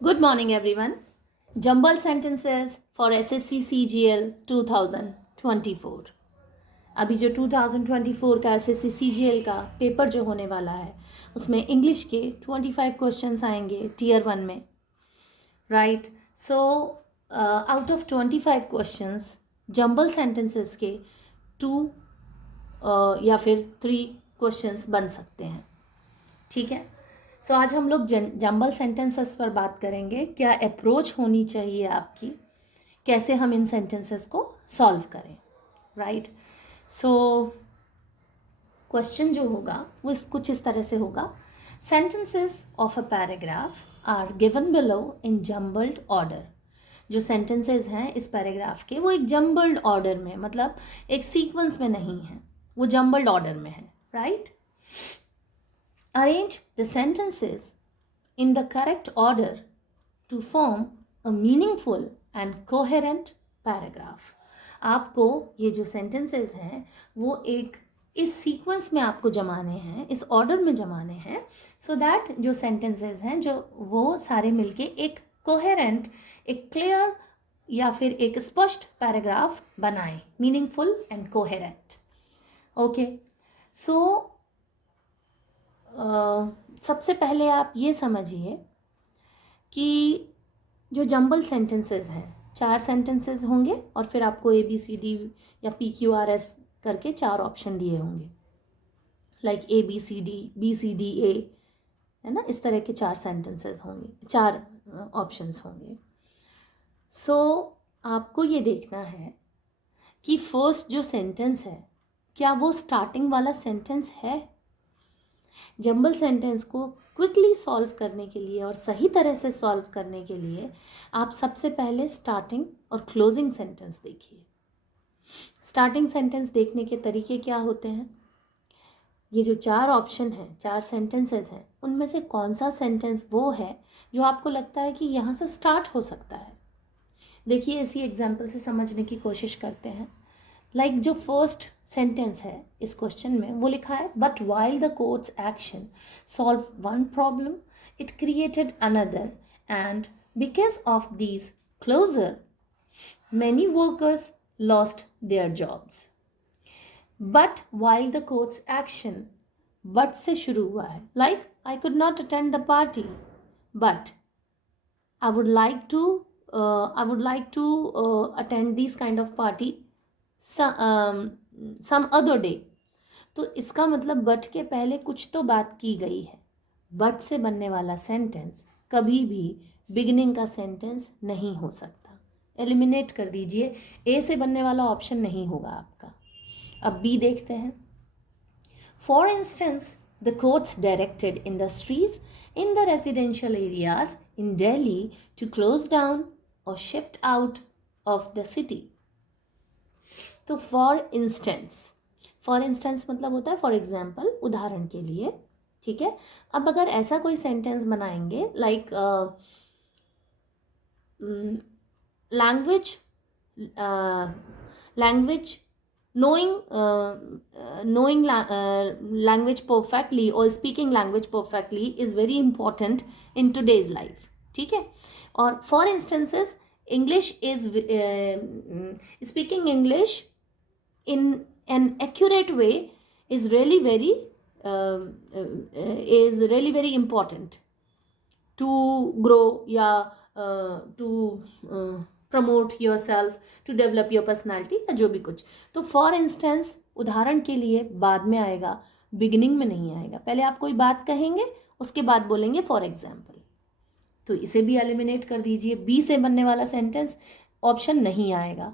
Good morning, everyone. Jumbled sentences for SSC CGL 2024. अभी जो 2024 का SSC CGL का पेपर जो होने वाला है उसमें इंग्लिश के 25 क्वेश्चंस आएंगे टीयर 1 में, right. So out of 25 questions jumble sentences के 2 या फिर 3 क्वेश्चंस बन सकते हैं, ठीक है. सो आज हम लोग जंबल सेंटेंसेस पर बात करेंगे. क्या अप्रोच होनी चाहिए आपकी, कैसे हम इन सेंटेंसेस को सॉल्व करें, राइट. सो क्वेश्चन जो होगा वो कुछ इस तरह से होगा. Sentences of a paragraph are given below in jumbled order. जो सेंटेंसेस हैं इस पैराग्राफ के वो एक जम्बल्ड ऑर्डर में, मतलब एक सीक्वेंस में नहीं है, वो जम्बल्ड ऑर्डर में है, right. Arrange the sentences in the correct order to form a meaningful and coherent paragraph. आपको ये जो sentences हैं वो एक इस सीक्वेंस में आपको जमाने हैं, इस ऑर्डर में जमाने हैं, सो दैट जो sentences हैं जो वो सारे मिलके एक कोहेरेंट, एक क्लियर या फिर एक स्पष्ट पैराग्राफ बनाएं, मीनिंगफुल एंड कोहेरेंट. ओके. सो सबसे पहले आप ये समझिए कि जो जंबल सेंटेंसेस हैं, 4 सेंटेंसेस होंगे और फिर आपको ABCD या PQRS करके 4 ऑप्शन दिए होंगे, लाइक ABCD BCDA, है ना. इस तरह के 4 सेंटेंसेस होंगे, 4 ऑप्शंस होंगे. सो आपको ये देखना है कि फर्स्ट जो सेंटेंस है क्या वो स्टार्टिंग वाला सेंटेंस है. जंबल सेंटेंस को क्विकली सॉल्व करने के लिए और सही तरह से सॉल्व करने के लिए आप सबसे पहले स्टार्टिंग और क्लोजिंग सेंटेंस देखिए. स्टार्टिंग सेंटेंस देखने के तरीके क्या होते हैं. ये जो 4 ऑप्शन हैं, 4 सेंटेंसेस हैं, उनमें से कौन सा सेंटेंस वो है जो आपको लगता है कि यहाँ से स्टार्ट हो सकता है. देखिए इसी एग्जाम्पल से समझने की कोशिश करते हैं. लाइक जो फर्स्ट सेंटेंस है इस क्वेश्चन में वो लिखा है, but while the court's action solve one problem it created another and because of these closure many workers lost their jobs. But while the court's action, but से शुरू हुआ है. Like I could not attend the party but I would like to attend this kind of party some other day. तो इसका मतलब but के पहले कुछ तो बात की गई है. बट से बनने वाला सेंटेंस कभी भी बिगिनिंग का सेंटेंस नहीं हो सकता. एलिमिनेट कर दीजिए, ए से बनने वाला ऑप्शन नहीं होगा आपका. अब बी देखते हैं. For instance the courts directed industries in the residential areas in Delhi to close down और shift out of the city. तो फॉर इंस्टेंस मतलब होता है फॉर एग्जाम्पल, उदाहरण के लिए, ठीक है. अब अगर ऐसा कोई सेंटेंस बनाएंगे like language knowing language perfectly or speaking language perfectly is very important in today's life, ठीक है. और for instances English is speaking English in an accurate way is really very important to grow या to promote yourself, to develop your personality या जो भी कुछ. तो for instance उदाहरण के लिए बाद में आएगा, बिगिनिंग में नहीं आएगा. पहले आप कोई बात कहेंगे उसके बाद बोलेंगे फॉर एग्जाम्पल. तो इसे भी एलिमिनेट कर दीजिए. बी से बनने वाला सेंटेंस ऑप्शन नहीं आएगा.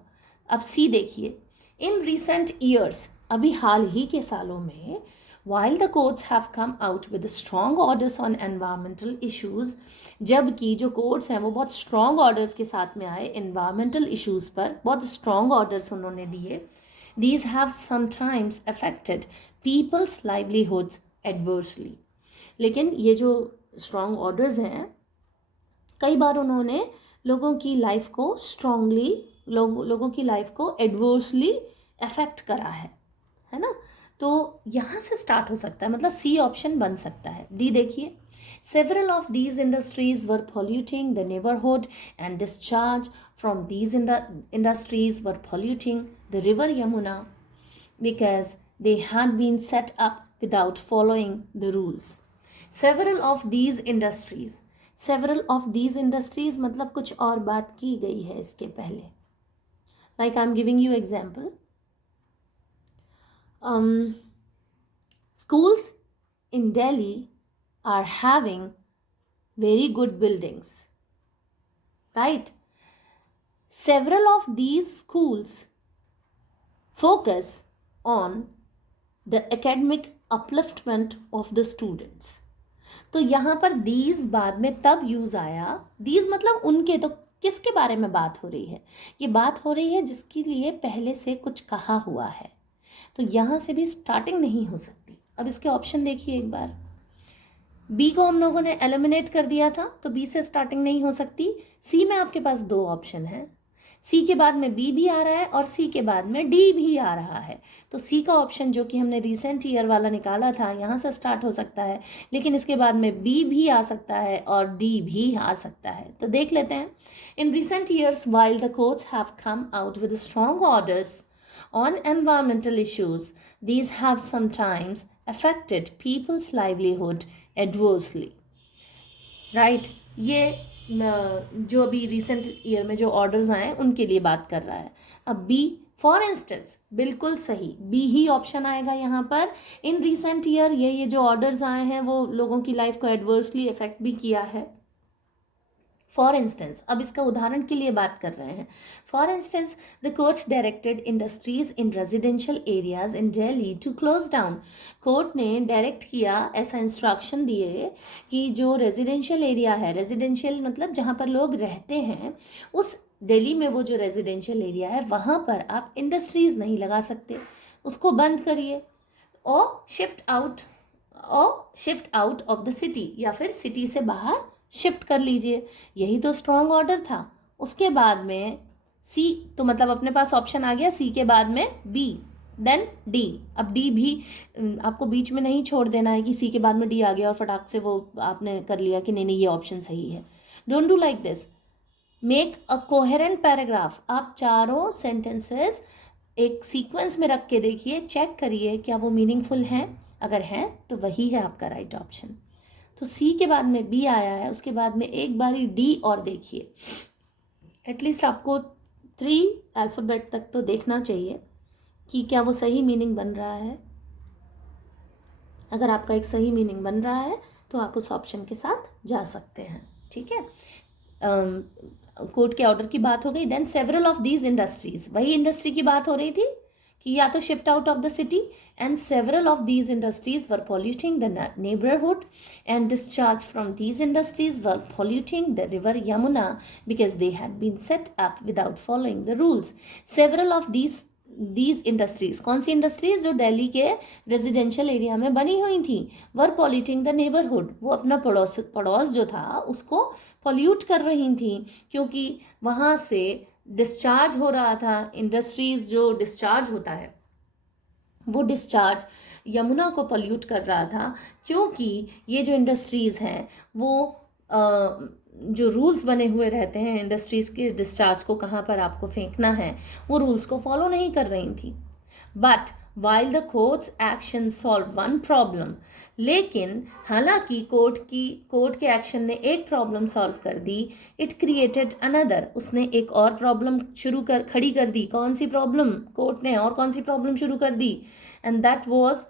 अब सी देखिए. इन रिसेंट ईयर्स, अभी हाल ही के सालों में, while the courts have come out with strong orders on environmental issues, जबकि जो कोर्ट्स हैं वो बहुत स्ट्रॉन्ग ऑर्डर्स के साथ में आए एनवायरमेंटल इश्यूज़ पर, बहुत स्ट्रॉन्ग ऑर्डर्स उन्होंने दिए. these have sometimes affected people's livelihoods adversely. लेकिन ये जो स्ट्रॉन्ग ऑर्डर्स हैं कई बार उन्होंने लोगों की लाइफ को स्ट्रांगली, लोगों की लाइफ को एडवर्सली अफेक्ट करा है ना. तो यहाँ से स्टार्ट हो सकता है, मतलब सी ऑप्शन बन सकता है. डी देखिए. Several of these industries were polluting the neighborhood, and discharge from these industries were polluting the river Yamuna because they had been set up without following the rules. Several of these industries, मतलब कुछ और बात की गई है इसके पहले. Like I'm giving you example. Schools in Delhi are having very good buildings, right? Several of these schools focus on the academic upliftment of the students. तो यहाँ पर these बाद में तब यूज आया. these मतलब उनके, तो किसके बारे में बात हो रही है? ये बात हो रही है जिसके लिए पहले से कुछ कहा हुआ है. तो यहाँ से भी स्टार्टिंग नहीं हो सकती. अब इसके ऑप्शन देखिए एक बार. बी को हम लोगों ने एलिमिनेट कर दिया था, तो बी से स्टार्टिंग नहीं हो सकती. सी में आपके पास दो ऑप्शन है. सी के बाद में बी भी आ रहा है और सी के बाद में डी भी आ रहा है. तो सी का ऑप्शन जो कि हमने रिसेंट ईयर वाला निकाला था, यहाँ से स्टार्ट हो सकता है, लेकिन इसके बाद में बी भी आ सकता है और डी भी आ सकता है. तो देख लेते हैं. In recent years while the courts have come out with strong orders on environmental issues, these have sometimes affected people's livelihood adversely. Right? ये जो अभी रिसेंट ईयर में जो ऑर्डर्स आए उनके लिए बात कर रहा है. अब बी फॉर इंस्टेंस, बिल्कुल सही, बी ही ऑप्शन आएगा यहाँ पर. इन रिसेंट ईयर ये जो ऑर्डर्स आए हैं वो लोगों की लाइफ को एडवर्सली इफेक्ट भी किया है. फॉर इंस्टेंस, अब इसका उदाहरण के लिए बात कर रहे हैं. For instance, the courts directed industries in residential areas in Delhi to close down. Court ने डायरेक्ट किया, ऐसा इंस्ट्रक्शन दिए कि जो रेजिडेंशियल एरिया है, रेजिडेंशियल मतलब जहाँ पर लोग रहते हैं, उस दिल्ली में वो जो रेजिडेंशियल एरिया है वहाँ पर आप इंडस्ट्रीज नहीं लगा सकते, उसको बंद करिए. और shift out of the city, या फिर सिटी से बाहर शिफ्ट कर लीजिए. यही तो स्ट्रॉन्ग ऑर्डर था. उसके बाद में सी, तो मतलब अपने पास ऑप्शन आ गया सी के बाद में बी, देन डी. अब डी भी आपको बीच में नहीं छोड़ देना है कि सी के बाद में डी आ गया और फटाक से वो आपने कर लिया कि नहीं ये ऑप्शन सही है. Don't do like this. Make a coherent paragraph. आप चारों सेंटेंसेस एक सीक्वेंस में रख के देखिए, चेक करिए क्या वो मीनिंगफुल हैं. अगर हैं तो वही है आपका राइट ऑप्शन. तो सी के बाद में बी आया है, उसके बाद में एक बारी डी और देखिए. एटलीस्ट आपको 3 अल्फ़ाबेट तक तो देखना चाहिए कि क्या वो सही मीनिंग बन रहा है. अगर आपका एक सही मीनिंग बन रहा है तो आप उस ऑप्शन के साथ जा सकते हैं. ठीक है. कोर्ट के ऑर्डर की बात हो गई. Then several of these industries, वही इंडस्ट्री की बात हो रही थी कि या तो shift out of the city, and several of these industries were polluting the neighborhood, and discharge from these industries were polluting the river Yamuna because they had been set up without following the rules. Several of these industries, कौन सी industries जो दिल्ली के residential area में बनी हुई थी, were polluting the neighborhood. वो अपना पड़ोस जो था उसको पोल्यूट कर रही थी, क्योंकि वहाँ से डिस्चार्ज हो रहा था. इंडस्ट्रीज जो डिस्चार्ज होता है वो डिस्चार्ज यमुना को पोल्यूट कर रहा था, क्योंकि ये जो इंडस्ट्रीज़ हैं वो जो रूल्स बने हुए रहते हैं इंडस्ट्रीज़ के डिस्चार्ज को कहाँ पर आपको फेंकना है, वो रूल्स को फॉलो नहीं कर रही थी. But while the court's action solve one problem, लेकिन हालांकि कोर्ट के एक्शन ने एक प्रॉब्लम सॉल्व कर दी, इट क्रिएटेड अनदर. उसने एक और प्रॉब्लम खड़ी कर दी. कौन सी प्रॉब्लम? कोर्ट ने और कौन सी प्रॉब्लम शुरू कर दी? And that was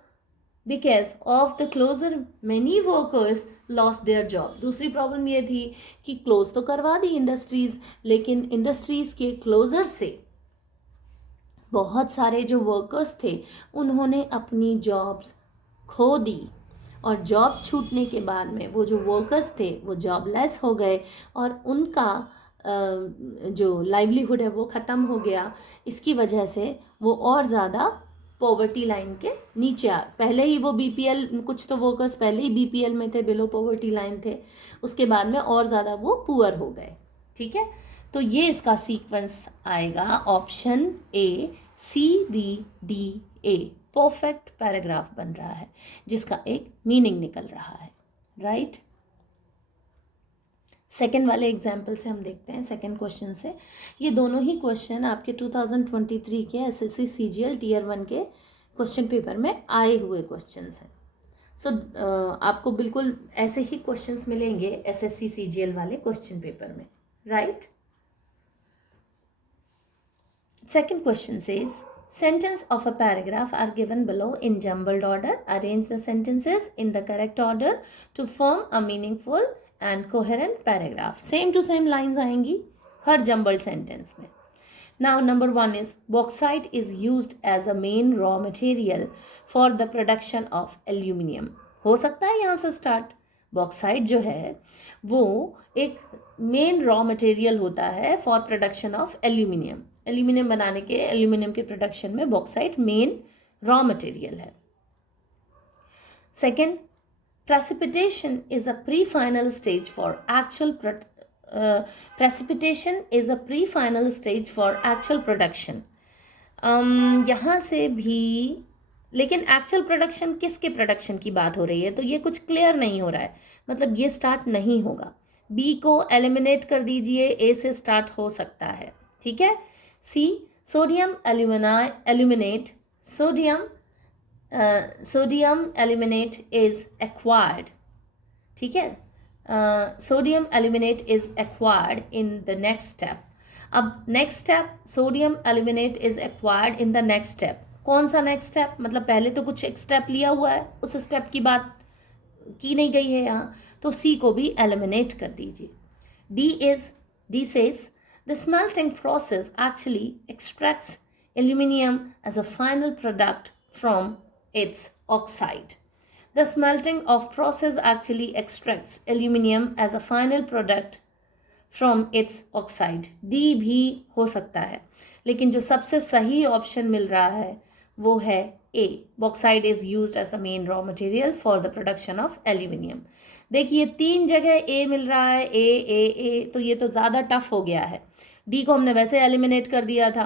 because of the closure many workers lost their job. दूसरी प्रॉब्लम ये थी कि क्लोज तो करवा दी इंडस्ट्रीज, लेकिन इंडस्ट्रीज के क्लोजर से बहुत सारे जो वर्कर्स थे उन्होंने अपनी जॉब्स खो दी, और जॉब्स छूटने के बाद में वो जो वर्कर्स थे वो जॉबलेस हो गए और उनका जो लाइवलीहुड है वो ख़त्म हो गया. इसकी वजह से वो और ज़्यादा पॉवर्टी लाइन के नीचे पहले ही वो बीपीएल, कुछ तो वर्कर्स पहले ही बीपीएल में थे, बिलो पॉवर्टी लाइन थे, उसके बाद में और ज़्यादा वो पुअर हो गए. ठीक है. तो ये इसका सीक्वेंस आएगा option A, CBDA. Perfect paragraph बन रहा है जिसका एक मीनिंग निकल रहा है. राइट. सेकेंड वाले एग्जाम्पल से हम देखते हैं, सेकेंड क्वेश्चन से। ये दोनों ही क्वेश्चन आपके 2023 के एसएससी सीजीएल टीयर 1 के क्वेश्चन पेपर में आए हुए क्वेश्चंस हैं। सो आपको बिल्कुल ऐसे ही क्वेश्चंस मिलेंगे एसएससी सीजीएल वाले क्वेश्चन पेपर में, right. Second question says sentence of a paragraph are given below in jumbled order. Arrange the sentences in the correct order to form a meaningful and coherent paragraph. Same to same lines आएंगी हर jumbled sentence में. Now number 1 is bauxite is used as a main raw material for the production of aluminium. हो सकता है यहाँ से start. Bauxite जो है वो एक मेन रॉ मटेरियल होता है for production of aluminium. Aluminium बनाने के, एल्यूमिनियम के प्रोडक्शन में बॉक्साइट मेन रॉ मटेरियल है। Second, precipitation is a pre final stage for actual precipitation is a pre final stage for actual production. यहाँ से भी, लेकिन एक्चुअल प्रोडक्शन किसके प्रोडक्शन की बात हो रही है तो ये कुछ क्लियर नहीं हो रहा है, मतलब ये स्टार्ट नहीं होगा। बी को एलिमिनेट कर दीजिए, ए से स्टार्ट हो सकता है, ठीक है। C, sodium aluminate, sodium aluminate is acquired, ठीक है। Sodium aluminate is acquired in the next step. अब next step, sodium aluminate is acquired in the next step. कौन सा नेक्स्ट स्टेप, मतलब पहले तो कुछ एक स्टेप लिया हुआ है, उस स्टेप की बात की नहीं गई है यहाँ, तो सी को भी एलिमिनेट कर दीजिए। D says the smelting process actually extracts aluminium as a final product from its oxide. The smelting of process actually extracts aluminium as a final product from its oxide. D भी हो सकता है, लेकिन जो सबसे सही ऑप्शन मिल रहा है वो है A, bauxite is used as the main raw material for the production of aluminium. देखिए 3 जगह ए मिल रहा है, ए, तो ये तो ज़्यादा टफ हो गया है। डी को हमने वैसे एलिमिनेट कर दिया था,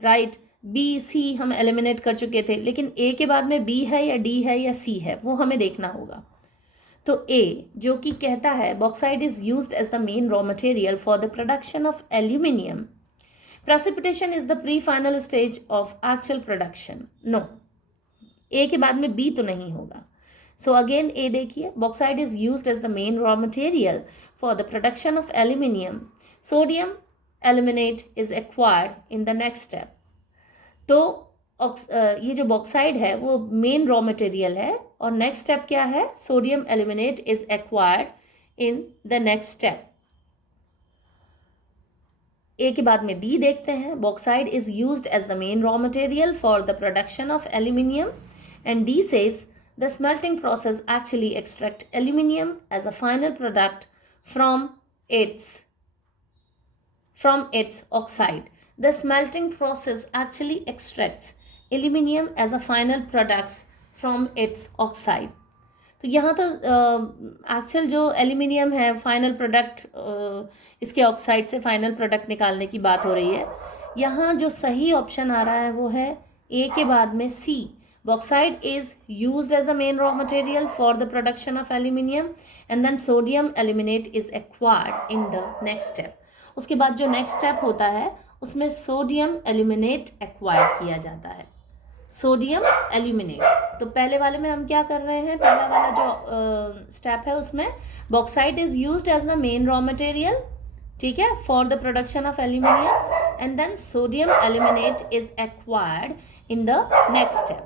राइट। बी सी हम एलिमिनेट कर चुके थे, लेकिन ए के बाद में बी है या डी है या सी है वो हमें देखना होगा। तो ए जो कि कहता है bauxite is used as the main raw material for the production of aluminium, precipitation is the pre-final stage of actual production. No, A के बाद में B तो नहीं होगा। So again A देखिए, bauxite is used as the main raw material for the production of aluminium. Sodium aluminate is acquired in the next step. तो ये जो bauxite है वो main raw material है और next step क्या है, sodium aluminate is acquired in the next step. ए के बाद में डी देखते हैं, bauxite is used as the main raw material for the production of aluminium and D says the smelting process actually extract aluminium as a final product from its oxide. The smelting process actually extracts aluminium as a final products from its oxide. तो यहाँ तो actual जो aluminium है final product, इसके oxide से final product निकालने की बात हो रही है। यहाँ जो सही ऑप्शन आ रहा है वो है ए के बाद में C, bauxite is used as a main raw material for the production of aluminium and then sodium aluminate is acquired in the next step. उसके बाद जो नेक्स्ट स्टेप होता है उसमें सोडियम एल्यूमिनेट एक्वायर किया जाता है, सोडियम एल्यूमिनेट। तो पहले वाले में हम क्या कर रहे हैं, पहला वाला जो स्टेप है उसमें bauxite is used as the main raw material, ठीक है, for the production of aluminium and then sodium aluminate is acquired in the next step,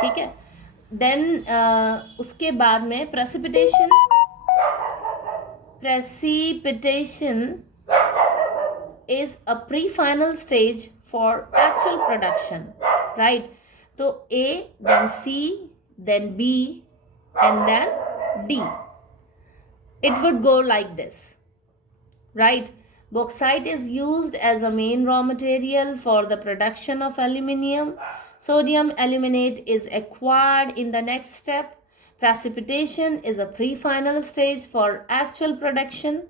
ठीक है। देन उसके बाद में precipitation is a pre-final stage for actual production, right? So A, then C, then B, and then D. It would go like this, right? Bauxite is used as a main raw material for the production of aluminium. Sodium aluminate is acquired in the next step. Precipitation is a pre-final stage for actual production,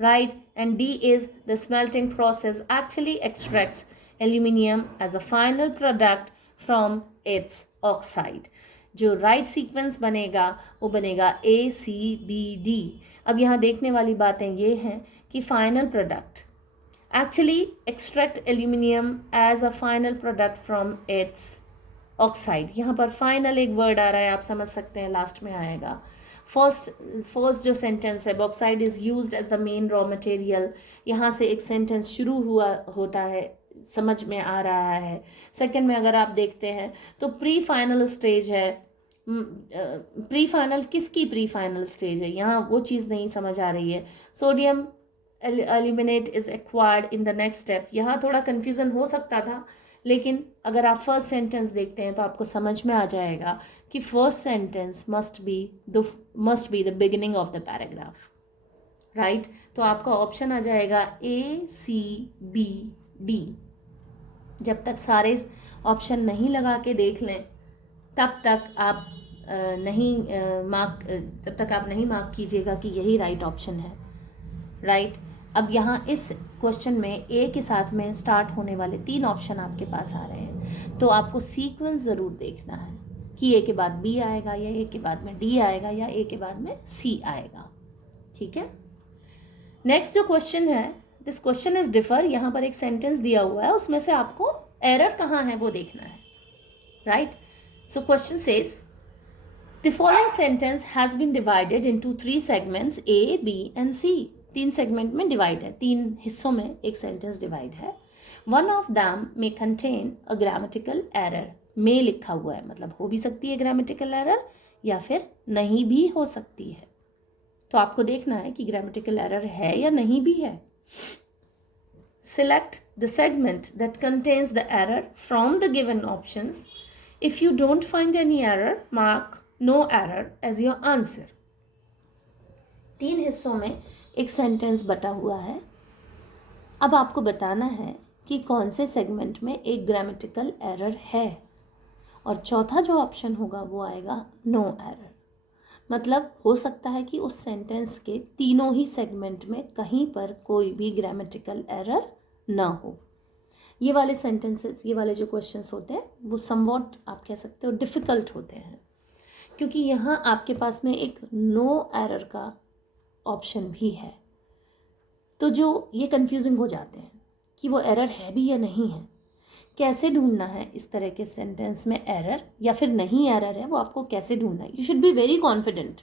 right? And D is the smelting process actually extracts aluminium as a final product from its oxide. जो right sequence बनेगा वो बनेगा ACBD। अब यहाँ देखने वाली बातें ये हैं कि final product actually extract aluminium as a final product from its oxide। यहाँ पर फाइनल एक वर्ड आ रहा है, आप समझ सकते हैं, लास्ट में आएगा। फर्स्ट जो सेंटेंस है, bauxite is used as the main raw material, यहाँ से एक सेंटेंस शुरू होता है, समझ में आ रहा है। सेकंड में अगर आप देखते हैं तो प्री फाइनल स्टेज है। प्री फाइनल किसकी प्री फाइनल स्टेज है, यहाँ वो चीज़ नहीं समझ आ रही है। Sodium aluminate is acquired in the next step, यहाँ थोड़ा कन्फ्यूज़न हो सकता था, लेकिन अगर आप फर्स्ट सेंटेंस देखते हैं तो आपको समझ में आ जाएगा कि first sentence must be the beginning of the paragraph, right. तो आपका ऑप्शन आ जाएगा ACBD। जब तक सारे ऑप्शन नहीं लगा के देख लें तब तक आप नहीं मार्क कीजिएगा कि यही राइट ऑप्शन है, राइट। अब यहाँ इस क्वेश्चन में ए के साथ में स्टार्ट होने वाले 3 ऑप्शन आपके पास आ रहे हैं, तो आपको सीक्वेंस ज़रूर देखना है कि ए के बाद बी आएगा या ए के बाद में डी आएगा या ए के बाद में सी आएगा, ठीक है। नेक्स्ट जो क्वेश्चन है, दिस क्वेश्चन इज डिफर, यहाँ पर एक सेंटेंस दिया हुआ है, उसमें से आपको एरर कहाँ है वो देखना है, right. So question says the following sentence has been divided into 3 segments A, B and C। 3 segment में डिवाइड है, 3 हिस्सों में एक सेंटेंस डिवाइड है। One of them may contain a grammatical error, may लिखा हुआ है, मतलब हो भी सकती है ग्रामेटिकल एरर या फिर नहीं भी हो सकती है, तो आपको देखना है कि ग्रामेटिकल एरर है या नहीं भी है। Select the segment that contains the error from the given options. If you don't find any error, mark no error as your answer। 3 हिस्सों में एक सेंटेंस बटा हुआ है। अब आपको बताना है कि कौन से सेगमेंट में एक ग्रामेटिकल एरर है, और चौथा जो ऑप्शन होगा वो आएगा नो एरर। मतलब हो सकता है कि उस सेंटेंस के तीनों ही सेगमेंट में कहीं पर कोई भी ग्रामेटिकल एरर ना हो। ये वाले सेंटेंसेस, ये वाले जो क्वेश्चंस होते हैं वो समवॉट आप कह सकते हो डिफ़िकल्ट होते हैं, क्योंकि यहाँ आपके पास में एक नो एरर का ऑप्शन भी है, तो जो ये कंफ्यूजिंग हो जाते हैं कि वो एरर है भी या नहीं है। कैसे ढूंढना है इस तरह के सेंटेंस में एरर या फिर नहीं एरर है, वो आपको कैसे ढूंढना है। You should be very confident,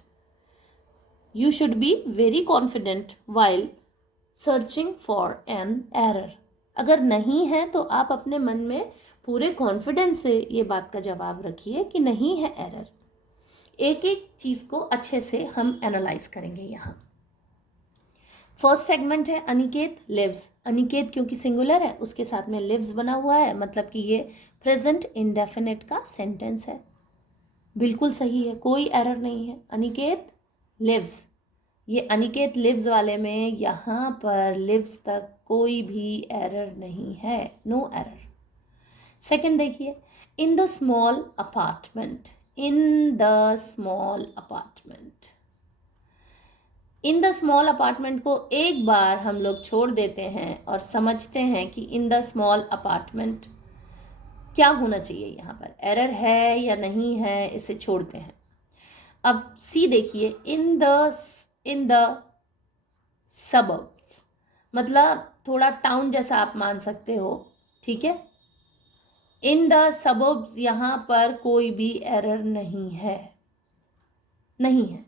you should be very confident while searching for an error. अगर नहीं है तो आप अपने मन में पूरे कॉन्फिडेंस से ये बात का जवाब रखिए कि नहीं है एरर। एक एक चीज़ को अच्छे से हम एनालाइज करेंगे। यहाँ फर्स्ट सेगमेंट है अनिकेत लिव्स। अनिकेत क्योंकि सिंगुलर है उसके साथ में लिव्स बना हुआ है, मतलब कि ये प्रेजेंट इंडेफिनिट का सेंटेंस है। बिल्कुल सही है, कोई एरर नहीं है। अनिकेत लिव्स, ये अनिकेत लिव्स वाले में यहाँ पर लिव्स तक कोई भी एरर नहीं है, नो एरर। सेकंड देखिए, in the small apartment, in the small apartment. In the small apartment को एक बार हम लोग छोड़ देते हैं और समझते हैं कि इन द स्मॉल अपार्टमेंट क्या होना चाहिए, यहाँ पर एरर है या नहीं है, इसे छोड़ते हैं। अब सी देखिए, इन द सबर्ब्स, मतलब थोड़ा टाउन जैसा आप मान सकते हो, ठीक है। इन द सबर्ब्स, यहाँ पर कोई भी एरर नहीं है, नहीं है,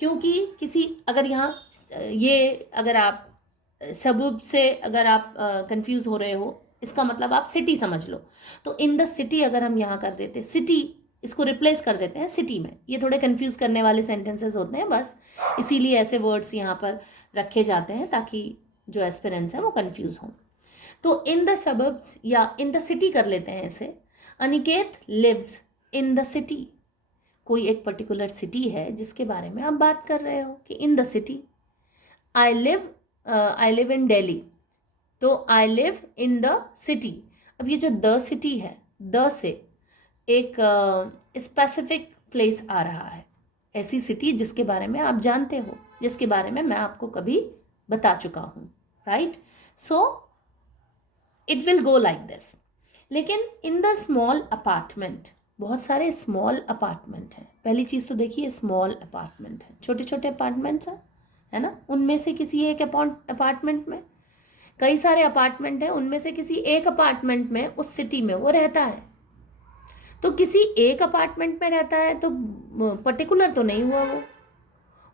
क्योंकि किसी अगर यहाँ ये अगर आप सबूब से अगर आप कंफ्यूज हो रहे हो, इसका मतलब आप सिटी समझ लो, तो इन द सिटी अगर हम यहाँ कर देते सिटी, इसको रिप्लेस कर देते हैं सिटी में। ये थोड़े कंफ्यूज करने वाले सेंटेंसेस होते हैं, बस इसीलिए ऐसे वर्ड्स यहाँ पर रखे जाते हैं ताकि जो एस्पिरेंट्स हैं वो कंफ्यूज हों। तो इन द सबर्ब्स या इन द सिटी कर लेते हैं इसे। Aniket lives in the city, कोई एक पर्टिकुलर सिटी है जिसके बारे में आप बात कर रहे हो कि in the city. I live in Delhi, तो I live in the city. अब ये जो द सिटी है, द से एक स्पेसिफिक प्लेस आ रहा है, ऐसी सिटी जिसके बारे में आप जानते हो, जिसके बारे में मैं आपको कभी बता चुका हूँ, right. So it will go like this. लेकिन इन द स्मॉल अपार्टमेंट बहुत सारे स्मॉल अपार्टमेंट हैं। पहली चीज़ तो देखिए स्मॉल अपार्टमेंट है, छोटे छोटे अपार्टमेंट्स हैं, है ना। उनमें से किसी एक अपार्टमेंट में कई सारे अपार्टमेंट हैं, उनमें से किसी एक अपार्टमेंट में उस सिटी में वो रहता है। तो किसी एक अपार्टमेंट में रहता है तो पर्टिकुलर तो नहीं हुआ,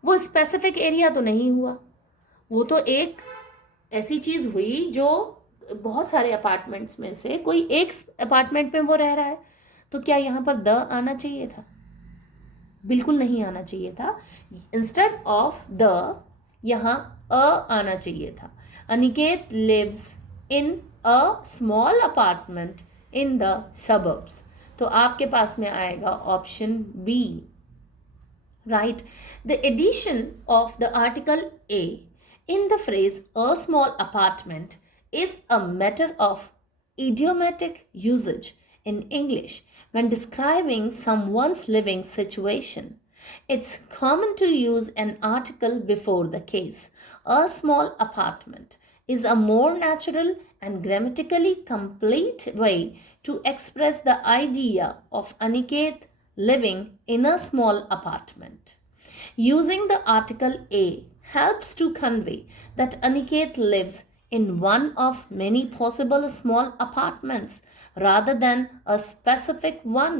वो स्पेसिफिक एरिया तो नहीं हुआ, वो तो एक ऐसी चीज़ हुई जो बहुत सारे अपार्टमेंट्स में से कोई एक अपार्टमेंट में वो रह रहा है। तो क्या यहाँ पर द आना चाहिए था? बिल्कुल नहीं आना चाहिए था। इंस्टेड ऑफ द यहाँ अ आना चाहिए था। Aniket lives in a small apartment in the suburbs. तो आपके पास में आएगा option B, right. The addition of the article A in the phrase a small apartment is a matter of idiomatic usage in English when describing someone's living situation. It's common to use an article before the case. A small apartment is a more natural and grammatically complete way to express the idea of Aniket living in a small apartment. Using the article A helps to convey that Aniket lives in one of many possible small apartments rather than a specific one.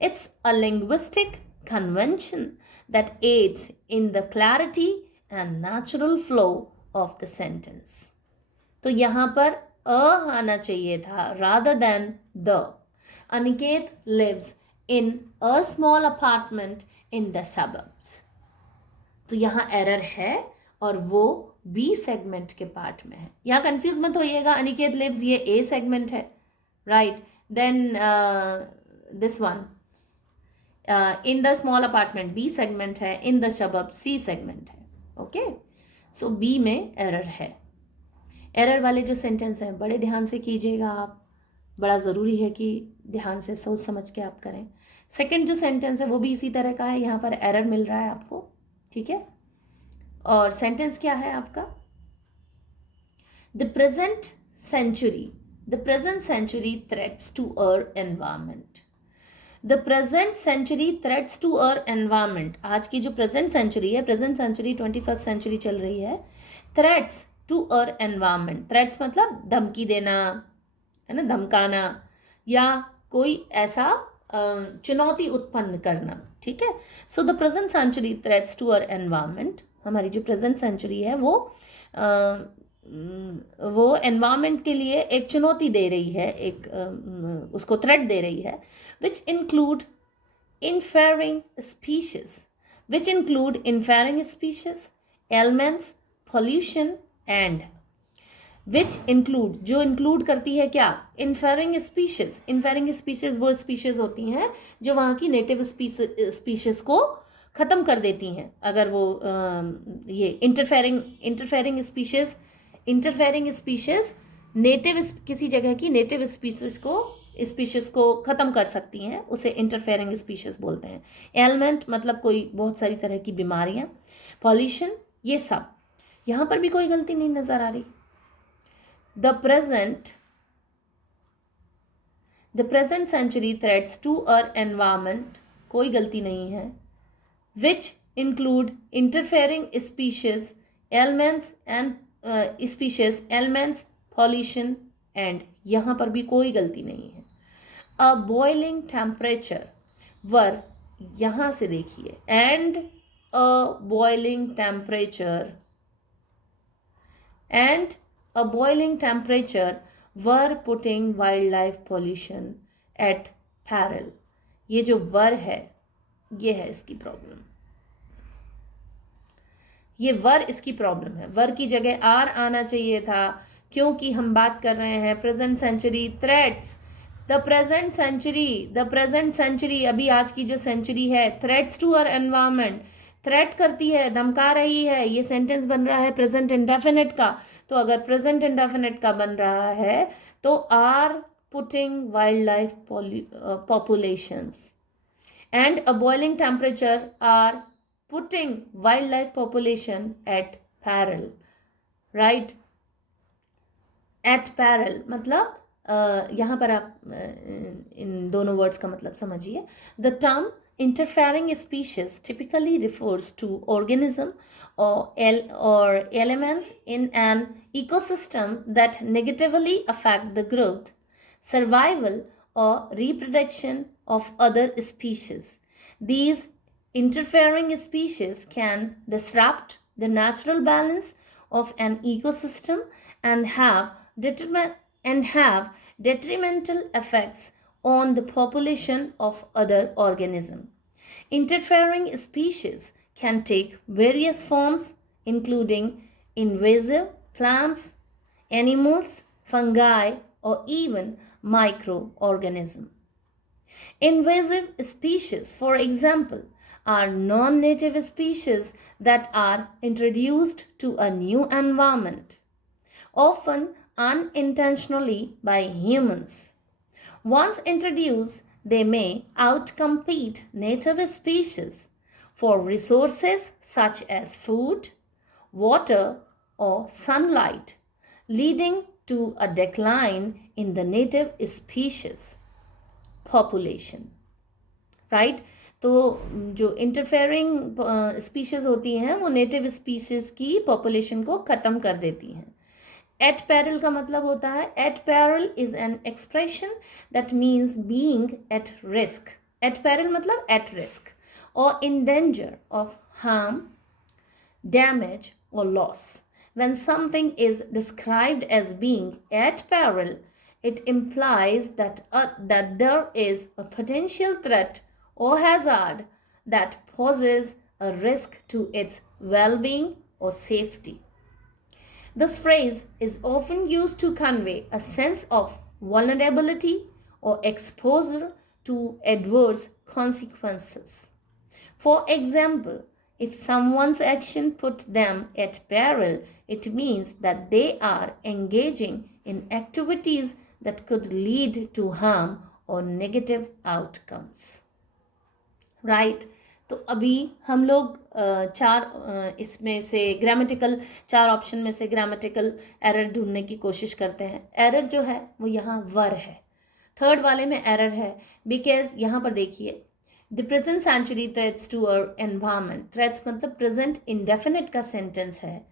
It's a linguistic convention that aids in the clarity and natural flow of the sentence. तो यहाँ पर अ आना चाहिए था rather than the. Aniket lives in a small apartment in the suburbs. तो यहाँ error है और वो बी सेगमेंट के पार्ट में है। यहाँ कंफ्यूज मत होइएगा, अनिकेत लिव्स ये ए सेगमेंट है, right. Then this one in the small apartment B segment है, इन द शबब सी सेगमेंट है। ओके, सो बी में एरर है। एरर वाले जो सेंटेंस हैं बड़े ध्यान से कीजिएगा आप, बड़ा ज़रूरी है कि ध्यान से सोच समझ के आप करें। सेकंड जो सेंटेंस है वो भी इसी तरह का है, यहाँ पर एरर मिल रहा है आपको, ठीक है। और सेंटेंस क्या है आपका? The present century threats to our environment. The present century threats to our environment. आज की जो प्रेजेंट सेंचुरी है, प्रेजेंट सेंचुरी 21st सेंचुरी चल रही है। Threats to our environment, threats मतलब धमकी देना, है ना, धमकाना या कोई ऐसा चुनौती उत्पन्न करना, ठीक है। So the present century threats to our environment. हमारी जो प्रेजेंट सेंचुरी है वो एनवायरमेंट के लिए एक चुनौती दे रही है, एक उसको थ्रेट दे रही है। Which include inferring species, elements, pollution and which include, जो include करती है क्या? inferring species वो species होती हैं जो वहाँ की native species को ख़त्म कर देती हैं। अगर वो ये interfering species नेटिव किसी जगह की नेटिव स्पीशीज़ को ख़त्म कर सकती हैं, उसे इंटरफेयरिंग स्पीशीज़ बोलते हैं। एलिमेंट मतलब कोई बहुत सारी तरह की बीमारियां, पॉल्यूशन, ये सब। यहाँ पर भी कोई गलती नहीं नज़र आ रही। The present century threats to our environment, कोई गलती नहीं है। Which include interfering species, elements, pollution and, यहाँ पर भी कोई गलती नहीं है। अ बॉइलिंग टेम्परेचर वर, यहाँ से देखिए, and a boiling temperature were putting wildlife pollution at peril. ये जो वर है ये है इसकी प्रॉब्लम, ये वर इसकी प्रॉब्लम है। वर की जगह आर आना चाहिए था, क्योंकि हम बात कर रहे हैं present century threats. The present century अभी आज की जो सेंचुरी है, threats to our environment, threat करती है, धमका रही है। ये सेंटेंस बन रहा है प्रेजेंट इंडेफिनिट का। तो अगर प्रेजेंट इंडेफिनिट का बन रहा है तो are putting wildlife populations and a boiling temperature are putting wildlife population at peril, right? at peril मतलब यहाँ पर आप इन दोनों वर्ड्स का मतलब समझिए. The term interfering species typically refers to organism or elements in an ecosystem that negatively affect the growth, survival, or reproduction of other species. These interfering species can disrupt the natural balance of an ecosystem and have detrimental effects on the population of other organisms. Interfering species can take various forms, including invasive plants, animals, fungi, or even microorganisms. Invasive species, for example, are non-native species that are introduced to a new environment, often unintentionally by humans. Once introduced, they may outcompete native species for resources such as food, water, or sunlight, leading to a decline in the native species population. Right? तो जो interfering species होती हैं वो native species की population को ख़त्म कर देती हैं. एट पैरल का मतलब होता है, at peril is an expression that means being at risk. At peril मतलब एट रिस्क और in danger of harm, damage और loss. When something is described as being at peril, it implies that there is a potential threat or hazard that poses a risk to its well-being or safety. This phrase is often used to convey a sense of vulnerability or exposure to adverse consequences. For example, if someone's action put them at peril, it means that they are engaging in activities that could lead to harm or negative outcomes. Right? तो अभी हम लोग इसमें से grammatical 4 option में से grammatical error ढूंढने की कोशिश करते हैं. एरर जो है वो यहाँ वर है. थर्ड वाले में एरर है बिकॉज यहाँ पर देखिए, the present century threats to our environment. Threats मतलब प्रेजेंट इंडेफिनिट का सेंटेंस है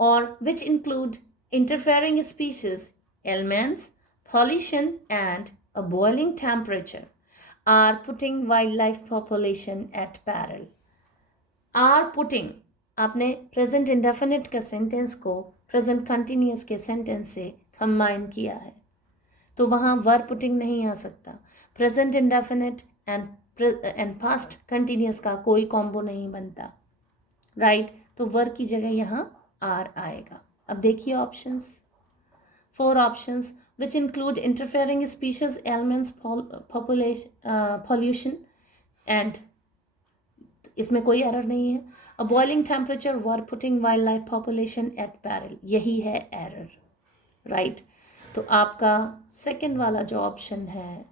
और which include interfering species, elements, pollution and a boiling temperature are putting wildlife population at peril. Are putting, आपने present indefinite के sentence को present continuous के sentence से combine किया है तो वहाँ were putting नहीं आ सकता. present indefinite and past continuous का कोई combo नहीं बनता. right? तो were की जगह यहाँ are आएगा. अब देखिए options, 4 options which include interfering species, elements, pollution and इसमें कोई एरर नहीं है. A boiling temperature were putting wildlife population at peril. यही है एरर. राइट? तो आपका सेकंड वाला जो ऑप्शन है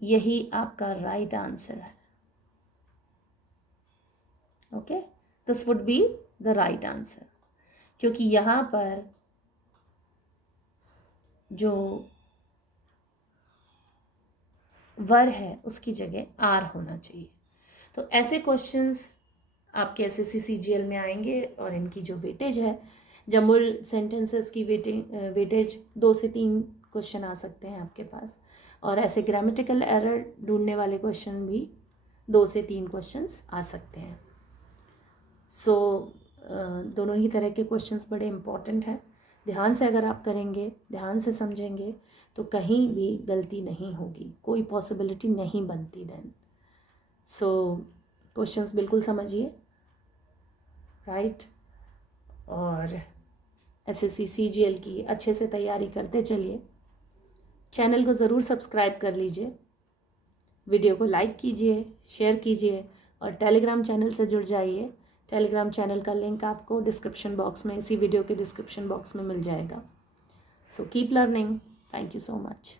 यही आपका राइट आंसर है. Okay, this would be the right answer क्योंकि यहाँ पर जो वर है उसकी जगह आर होना चाहिए. तो ऐसे क्वेश्चंस आपके एसएससी सीजीएल में आएंगे और इनकी जो वेटेज है, जम्बल सेंटेंसेस की वेटेज 2 से 3 क्वेश्चन आ सकते हैं आपके पास और ऐसे ग्रामेटिकल एरर ढूंढने वाले क्वेश्चन भी 2 से 3 क्वेश्चंस आ सकते हैं. सो दोनों ही तरह के क्वेश्चंस बड़े इम्पॉर्टेंट हैं. ध्यान से अगर आप करेंगे, ध्यान से समझेंगे तो कहीं भी गलती नहीं होगी, कोई पॉसिबिलिटी नहीं बनती देन. सो क्वेश्चंस बिल्कुल समझिए. राइट? और एसएससी सीजीएल की अच्छे से तैयारी करते चलिए. चैनल को ज़रूर सब्सक्राइब कर लीजिए, वीडियो को लाइक कीजिए, शेयर कीजिए और टेलीग्राम चैनल से जुड़ जाइए. टेलीग्राम चैनल का लिंक आपको डिस्क्रिप्शन बॉक्स में, इसी वीडियो के डिस्क्रिप्शन बॉक्स में मिल जाएगा. So keep learning. Thank you so much.